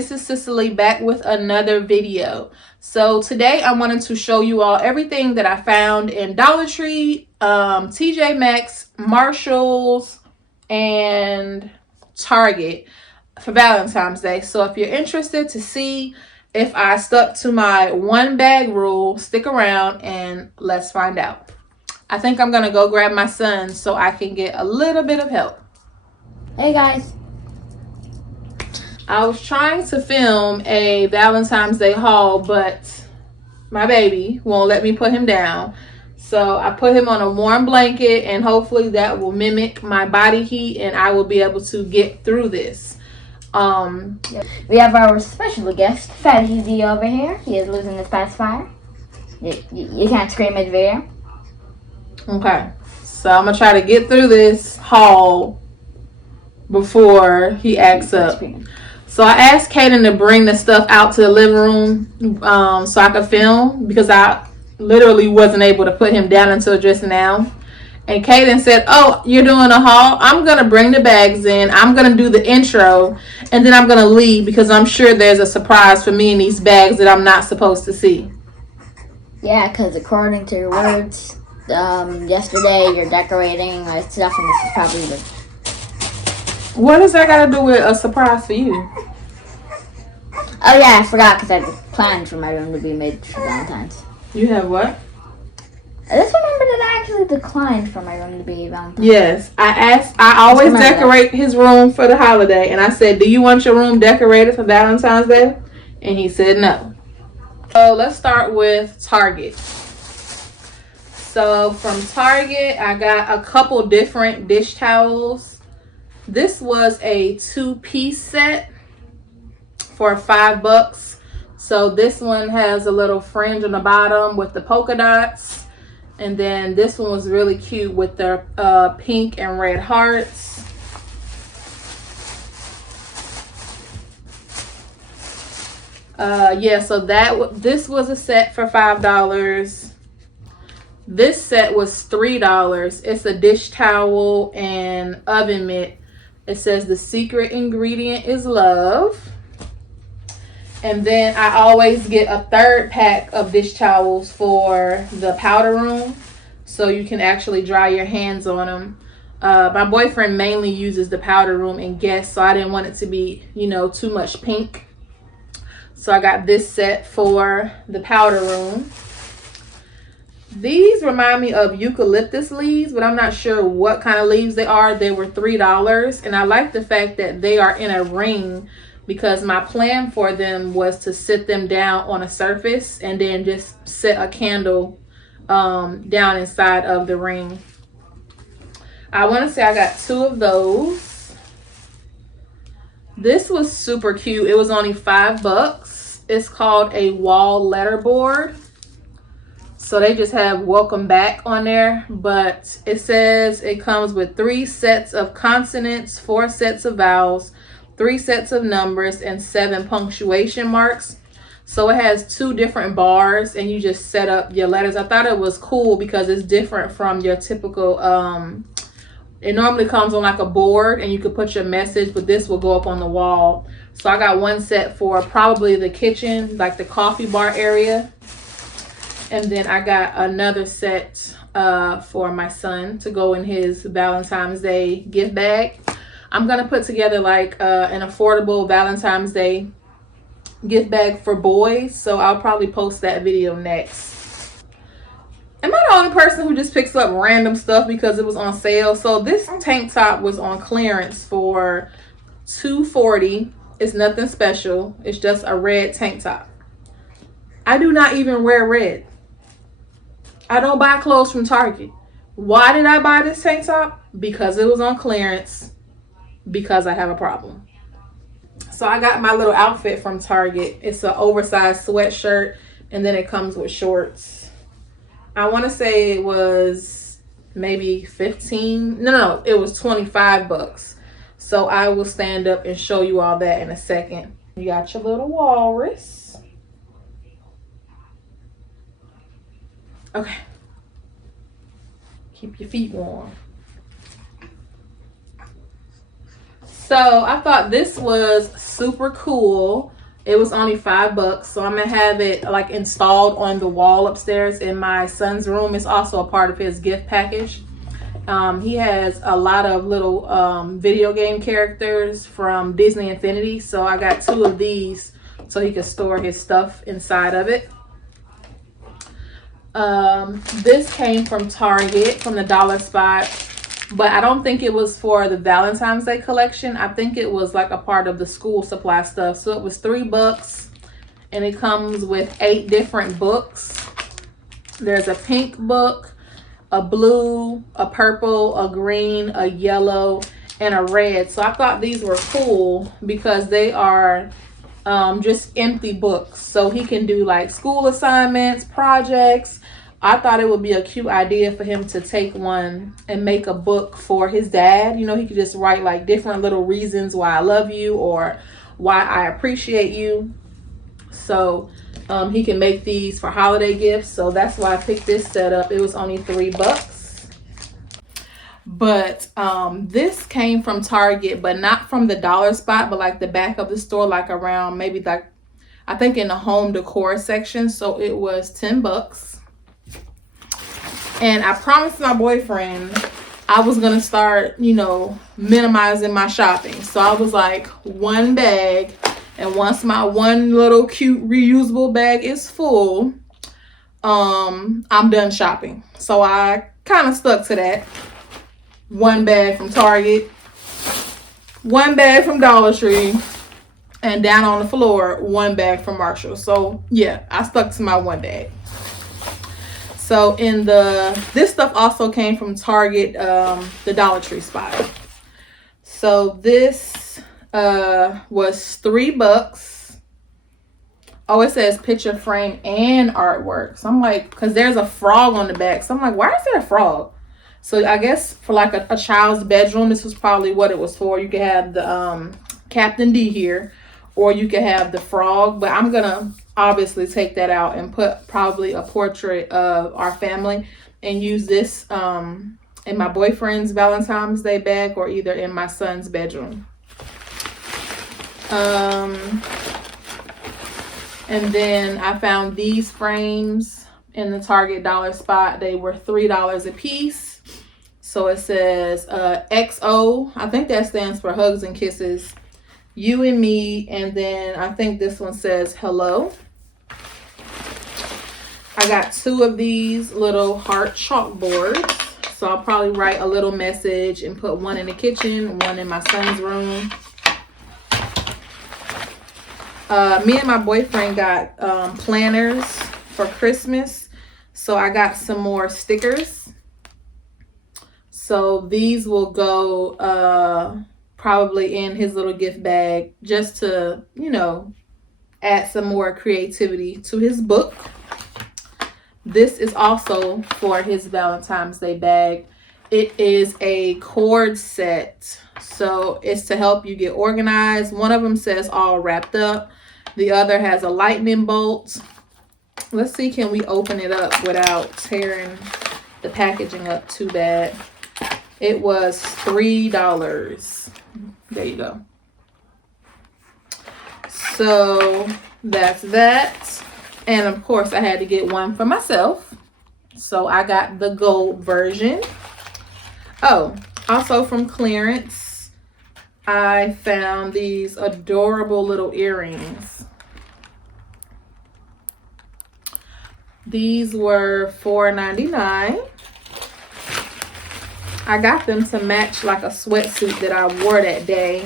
this is Cicely back with another video. So today I wanted to show you all everything that I found in Dollar Tree, TJ Maxx, Marshalls, and Target for Valentine's Day. So if you're interested to see if I stuck to my one bag rule, stick around and let's find out. I think I'm gonna go grab my son so I can get a little bit of help. Hey guys. I was trying to film a Valentine's Day haul, but my baby won't let me put him down. So I put him on a warm blanket, and hopefully that will mimic my body heat and I will be able to get through this. We have our special guest, Fatty D over here. He is losing this pacifier. You can't scream at the video. Okay, so I'm going to try to get through this haul before he acts up. So I asked Kaden to bring the stuff out to the living room so I could film, because I literally wasn't able to put him down until just now. And Kaden said, oh, you're doing a haul? I'm going to bring the bags in. I'm going to do the intro, and then I'm going to leave because I'm sure there's a surprise for me in these bags that I'm not supposed to see. Yeah, because according to your words, yesterday you're decorating stuff, and this is probably the... What does that got to do with a surprise for you? Oh yeah, I forgot, because I had planned for my room to be made for Valentine's. You have what? I just remember that I actually declined for my room to be Valentine's. Yes, I always decorate his room for the holiday, and I said, do you want your room decorated for Valentine's Day? And he said no. So let's start with Target. So from Target, I got a couple different dish towels. This was a 2-piece set for $5. So this one has a little fringe on the bottom with the polka dots. And then this one was really cute with the pink and red hearts. Yeah, so this was a set for $5. This set was $3. It's a dish towel and oven mitt. It says the secret ingredient is love. And then I always get a third pack of dish towels for the powder room, so you can actually dry your hands on them. My boyfriend mainly uses the powder room in guests, so I didn't want it to be, too much pink. So I got this set for the powder room. These remind me of eucalyptus leaves, but I'm not sure what kind of leaves they are. They were $3, and I like the fact that they are in a ring, because my plan for them was to sit them down on a surface and then just set a candle down inside of the ring. I want to say I got 2 of those. This was super cute. It was only $5. It's called a wall letterboard. So they just have welcome back on there, but it says it comes with 3 sets of consonants, 4 sets of vowels, 3 sets of numbers, and 7 punctuation marks. So it has 2 different bars, and you just set up your letters. I thought it was cool because it's different from your typical, it normally comes on like a board and you could put your message, but this will go up on the wall. So I got 1 set for probably the kitchen, like the coffee bar area. And then I got another set for my son to go in his Valentine's Day gift bag. I'm going to put together like an affordable Valentine's Day gift bag for boys. So I'll probably post that video next. Am I the only person who just picks up random stuff because it was on sale? So this tank top was on clearance for $2.40. It's nothing special. It's just a red tank top. I do not even wear red. I don't buy clothes from Target. Why did I buy this tank top? Because it was on clearance. Because I have a problem. So I got my little outfit from Target. It's an oversized sweatshirt, and then it comes with shorts. I want to say it was maybe 15. No, it was $25. So I will stand up and show you all that in a second. You got your little walrus. Okay. Keep your feet warm. So I thought this was super cool. It was only $5, so I'm gonna have it like installed on the wall upstairs in my son's room. It's also a part of his gift package. He has a lot of little video game characters from Disney Infinity, so I got 2 of these so he can store his stuff inside of it. This came from Target, from the dollar spot, but I don't think it was for the Valentine's Day collection. I think it was like a part of the school supply stuff. So it was $3, and it comes with 8 different books. There's a pink book, a blue, a purple, a green, a yellow, and a red. So I thought these were cool because they are just empty books, so he can do like school assignments, projects. I thought it would be a cute idea for him to take one and make a book for his dad. You know, he could just write like different little reasons why I love you or why I appreciate you. So he can make these for holiday gifts. So that's why I picked this setup. It was only $3. But this came from Target, but not from the dollar spot, but like the back of the store, like around maybe like, I think in the home decor section. So it was $10. And I promised my boyfriend I was gonna start, you know, minimizing my shopping. So I was like, 1 bag, and once my one little cute reusable bag is full, I'm done shopping. So I kind of stuck to that. 1 bag from Target, 1 bag from Dollar Tree, and down on the floor, 1 bag from Marshall. So yeah, I stuck to my 1 bag. So this stuff also came from Target, the Dollar Tree spot. So this was $3. Oh, it says picture frame and artwork. So I'm like, because there's a frog on the back. So I'm like, why is there a frog? So I guess for like a child's bedroom, this was probably what it was for. You could have the Captain D here, or you could have the frog. But I'm gonna obviously take that out and put probably a portrait of our family and use this in my boyfriend's Valentine's Day bag or either in my son's bedroom. And then I found these frames in the Target dollar spot. They were $3 a piece. So it says XO. I think that stands for hugs and kisses. You and me. And then I think this one says hello. I got 2 of these little heart chalkboards. So I'll probably write a little message and put one in the kitchen, one in my son's room. Me and my boyfriend got planners for Christmas. So I got some more stickers. So these will go probably in his little gift bag just to, you know, add some more creativity to his book. This is also for his Valentine's Day bag. It is a cord set. So it's to help you get organized. One of them says all wrapped up. The other has a lightning bolt. Let's see, can we open it up without tearing the packaging up too bad? It was $3. There you go. So that's that. And of course I had to get one for myself. So I got the gold version. Oh, also from clearance, I found these adorable little earrings. These were $4.99. I got them to match like a sweatsuit that I wore that day.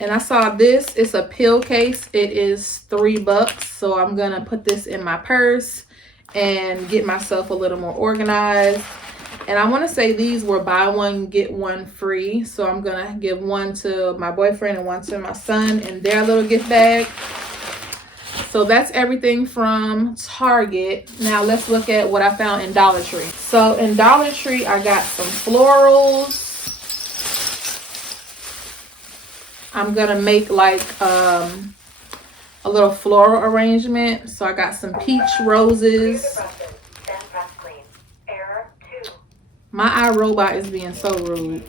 And I saw this. It's a pill case. It is $3. So I'm going to put this in my purse and get myself a little more organized. And I want to say these were buy one, get one free. So I'm going to give one to my boyfriend and one to my son in their little gift bag. So that's everything from Target. Now let's look at what I found in Dollar Tree. So in Dollar Tree, I got some florals. I'm going to make like a little floral arrangement. So I got some peach roses. My iRobot is being so rude.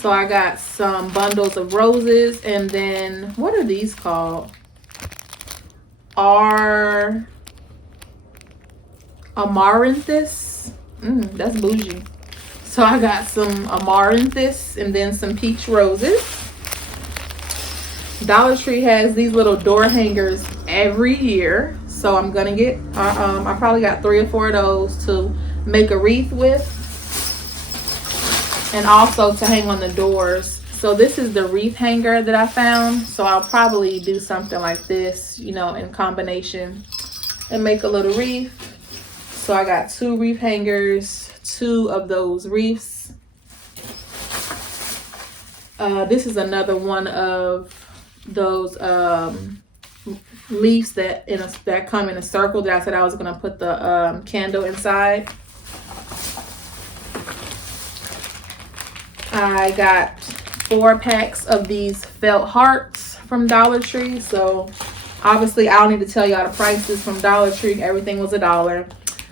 So I got some bundles of roses, and then what are these called? Amaranthus. That's bougie. So I got some amaranthus and then some peach roses. Dollar Tree has these little door hangers every year, so I'm gonna get I probably got 3 or 4 of those to make a wreath with, and also to hang on the doors. So this is the wreath hanger that I found, so I'll probably do something like this, you know, in combination and make a little wreath. So I got 2 wreath hangers, 2 of those wreaths. This is another one of those leaves that come in a circle that I said I was gonna put the candle inside. I got 4 packs of these felt hearts from Dollar Tree. So obviously I don't need to tell y'all the prices from Dollar Tree. Everything was $1.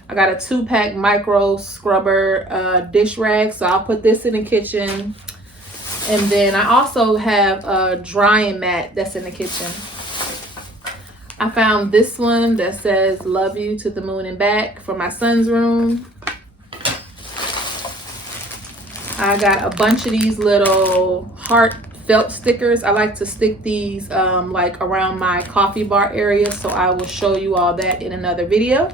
I got a 2-pack micro scrubber dish rag, so I'll put this in the kitchen. And then I also have a drying mat that's in the kitchen. I found this one that says "Love you to the moon and back" for my son's room. I got a bunch of these little heart felt stickers. I like to stick these like around my coffee bar area, so I will show you all that in another video.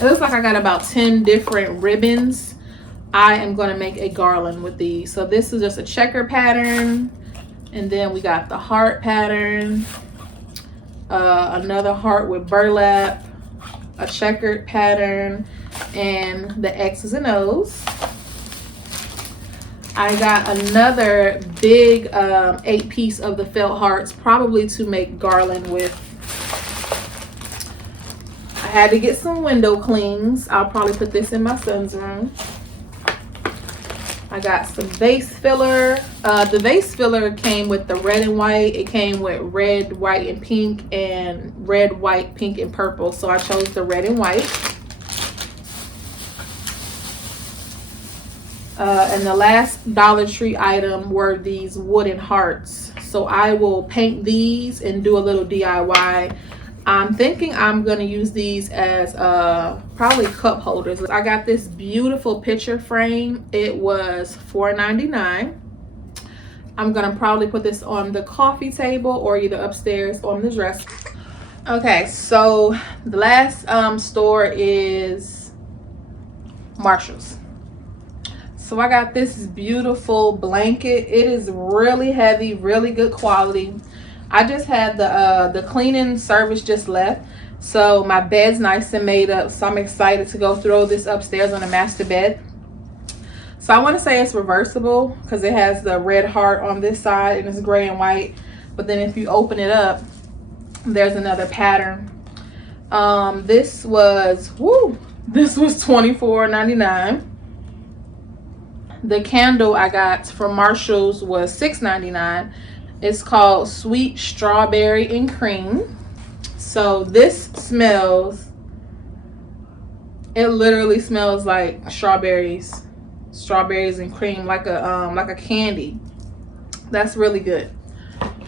It looks like I got about 10 different ribbons. I am going to make a garland with these. So this is just a checker pattern, and then we got the heart pattern, another heart with burlap, a checkered pattern, and the X's and O's. I got another big 8-piece of the felt hearts, probably to make garland with. I had to get some window clings. I'll probably put this in my son's room. I got some vase filler. The vase filler came with the red and white. It came with red, white, and pink, and red, white, pink, and purple. So I chose the red and white. And the last Dollar Tree item were these wooden hearts. So I will paint these and do a little DIY. I'm thinking I'm going to use these as probably cup holders. I got this beautiful picture frame. It was $4.99. I'm going to probably put this on the coffee table or either upstairs on the dresser. Okay, so the last store is Marshall's. So I got this beautiful blanket. It is really heavy, really good quality. I just had the cleaning service just left, so my bed's nice and made up, so I'm excited to go throw this upstairs on the master bed. So I want to say it's reversible because it has the red heart on this side and it's gray and white, but then if you open it up, there's another pattern. This was $24.99. The candle I got from Marshall's was $6.99. It's called Sweet Strawberry and Cream. So this smells, it literally smells like strawberries and cream, like a candy. That's really good.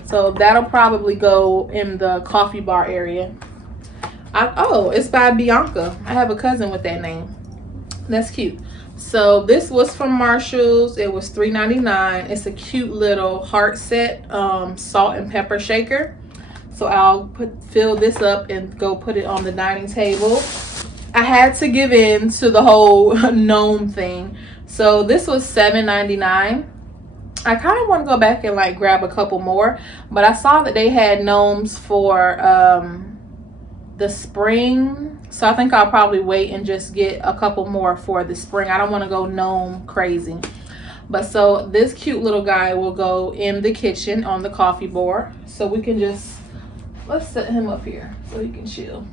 So that'll probably go in the coffee bar area. Oh, it's by Bianca. I have a cousin with that name. That's cute. So this was from Marshall's. It was $3.99. It's a cute little heart set, salt and pepper shaker. So I'll fill this up and go put it on the dining table. I had to give in to the whole gnome thing. So this was $7.99. I kind of want to go back and like grab a couple more, but I saw that they had gnomes for the spring. So I think I'll probably wait and just get a couple more for the spring. I don't want to go gnome crazy. But so this cute little guy will go in the kitchen on the coffee bar. So we can let's set him up here so he can chill.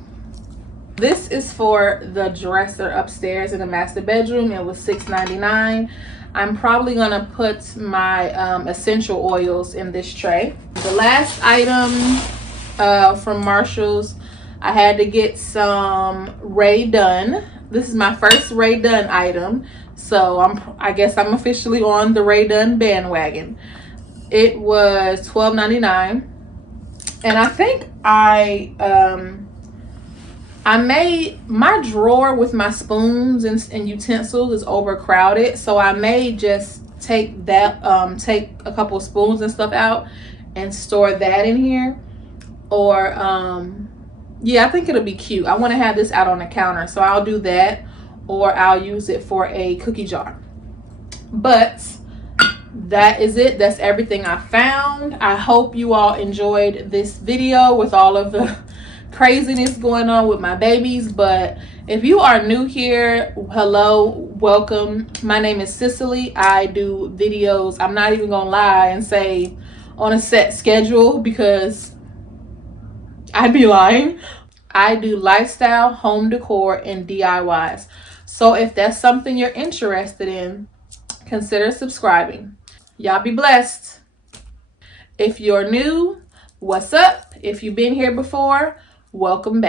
This is for the dresser upstairs in the master bedroom. It was $6.99. I'm probably going to put my essential oils in this tray. The last item from Marshall's, I had to get some Ray Dunn This is my first Rae Dunn item, so I guess I'm officially on the Rae Dunn bandwagon. It was $12.99, and I think I made my drawer with my spoons and utensils is overcrowded, so I may just take that take a couple of spoons and stuff out and store that in here. Or yeah, I think it'll be cute. I want to have this out on the counter, so I'll do that, or I'll use it for a cookie jar. But that is it. That's everything I found. I hope you all enjoyed this video with all of the craziness going on with my babies. But if you are new here, hello, welcome. My name is Cicely. I do videos, I'm not even gonna lie and say on a set schedule, because I'd be lying. I do lifestyle, home decor, and DIYs. So if that's something you're interested in, consider subscribing. Y'all be blessed. If you're new, what's up? If you've been here before, welcome back.